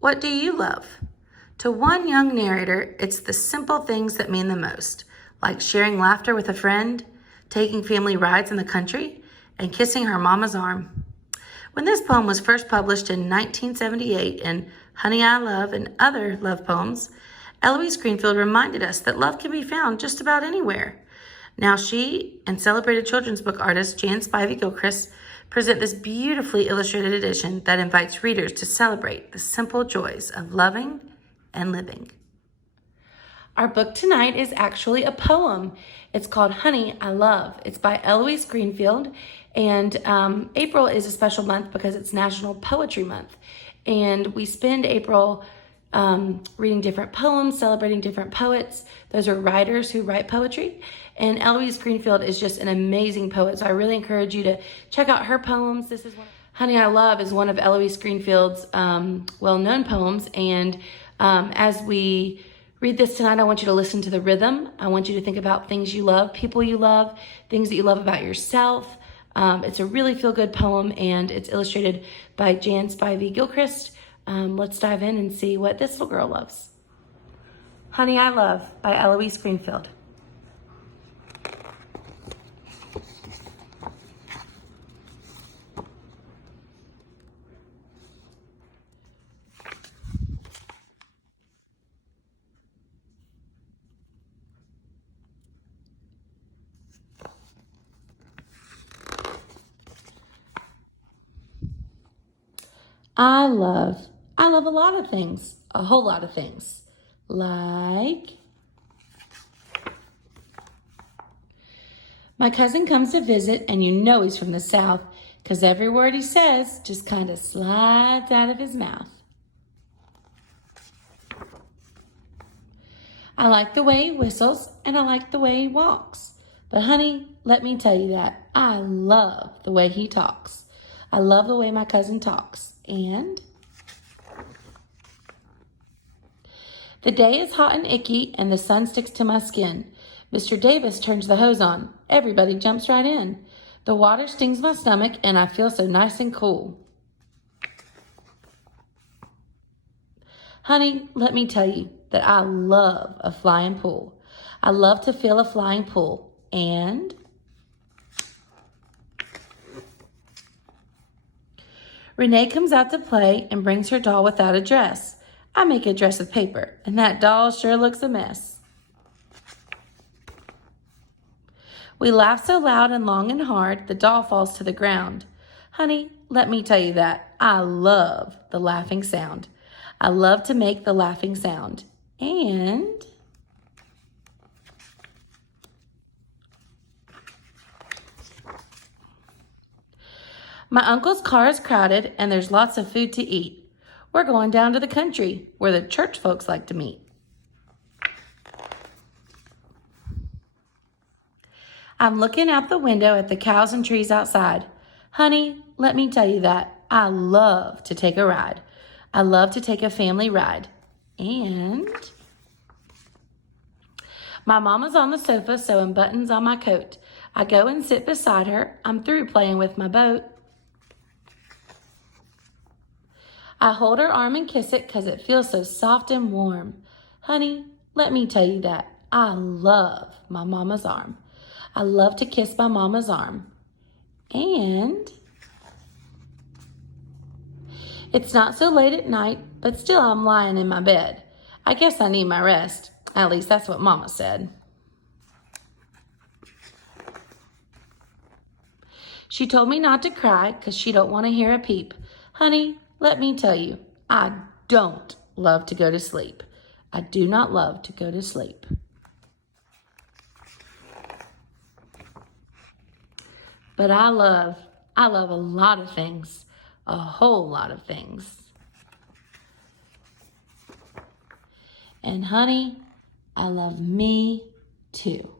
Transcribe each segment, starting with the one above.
What do you love? To one young narrator, it's the simple things that mean the most, like sharing laughter with a friend, taking family rides in the country, and kissing her mama's arm. When this poem was first published in 1978 in Honey, I Love and Other Love Poems, Eloise Greenfield reminded us that love can be found just about anywhere. Now she and celebrated children's book artist Jan Spivey-Gilchrist present this beautifully illustrated edition that invites readers to celebrate the simple joys of loving and living. Our book tonight is actually a poem. It's called Honey, I Love. It's by Eloise Greenfield, and April is a special month because it's National Poetry Month. And we spend April reading different poems, celebrating different poets. Those are writers who write poetry. And Eloise Greenfield is just an amazing poet, so I really encourage you to check out her poems. Honey, I Love is one of Eloise Greenfield's well-known poems, and as we read this tonight, I want you to listen to the rhythm. I want you to think about things you love, people you love, things that you love about yourself. It's a really feel-good poem, and it's illustrated by Jan Spivey-Gilchrist. Let's dive in and see what this little girl loves. Honey, I Love by Eloise Greenfield. I love a lot of things, a whole lot of things, like my cousin comes to visit and you know he's from the South because every word he says just kind of slides out of his mouth. I like the way he whistles and I like the way he walks. But honey, let me tell you that I love the way he talks. I love the way my cousin talks. And the day is hot and icky and the sun sticks to my skin. Mr. Davis turns the hose on. Everybody jumps right in. The water stings my stomach and I feel so nice and cool. Honey, let me tell you that I love a flying pool. I love to feel a flying pool. And Renee comes out to play and brings her doll without a dress. I make a dress of paper, and that doll sure looks a mess. We laugh so loud and long and hard, the doll falls to the ground. Honey, let me tell you that I love the laughing sound. I love to make the laughing sound. And my uncle's car is crowded and there's lots of food to eat. We're going down to the country where the church folks like to meet. I'm looking out the window at the cows and trees outside. Honey, let me tell you that I love to take a ride. I love to take a family ride. And my mama's on the sofa sewing buttons on my coat. I go and sit beside her. I'm through playing with my boat. I hold her arm and kiss it because it feels so soft and warm. Honey, let me tell you that I love my mama's arm. I love to kiss my mama's arm. And it's not so late at night, but still I'm lying in my bed. I guess I need my rest. At least that's what Mama said. She told me not to cry because she don't want to hear a peep. Honey, let me tell you, I don't love to go to sleep. I do not love to go to sleep. But I love a lot of things, a whole lot of things. And honey, I love me too.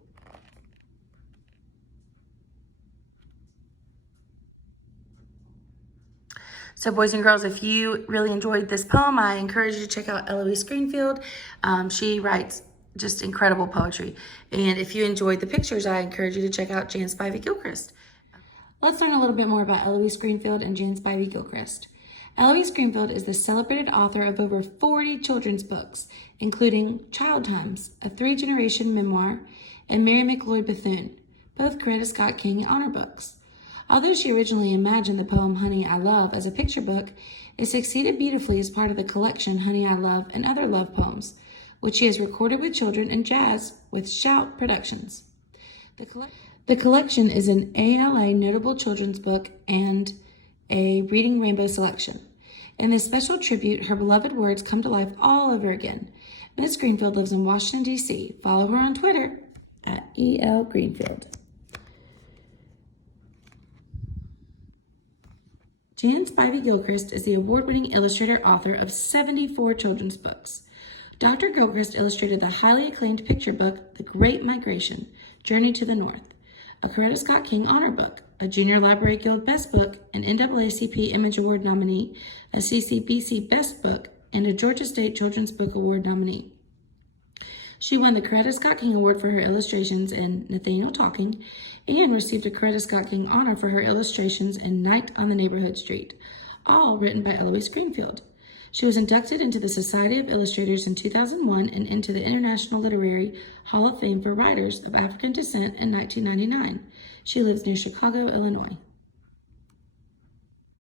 So boys and girls, if you really enjoyed this poem, I encourage you to check out Eloise Greenfield. She writes just incredible poetry. And if you enjoyed the pictures, I encourage you to check out Jan Spivey-Gilchrist. Let's learn a little bit more about Eloise Greenfield and Jan Spivey-Gilchrist. Eloise Greenfield is the celebrated author of over 40 children's books, including Child Times, a three-generation memoir, and Mary McLeod Bethune, both Coretta Scott King honor books. Although she originally imagined the poem Honey, I Love as a picture book, it succeeded beautifully as part of the collection Honey, I Love and Other Love Poems, which she has recorded with children and jazz with Shout Productions. The collection is an ALA Notable Children's Book and a Reading Rainbow selection. In this special tribute, her beloved words come to life all over again. Ms. Greenfield lives in Washington, D.C. Follow her on Twitter at EL Greenfield. Jan Spivey Gilchrist is the award-winning illustrator author of 74 children's books. Dr. Gilchrist illustrated the highly acclaimed picture book, The Great Migration, Journey to the North, a Coretta Scott King honor book, a Junior Library Guild Best Book, an NAACP Image Award nominee, a CCBC Best Book, and a Georgia State Children's Book Award nominee. She won the Coretta Scott King Award for her illustrations in Nathaniel Talking and received a Coretta Scott King honor for her illustrations in Night on the Neighborhood Street, all written by Eloise Greenfield. She was inducted into the Society of Illustrators in 2001 and into the International Literary Hall of Fame for Writers of African Descent in 1999. She lives near Chicago, Illinois.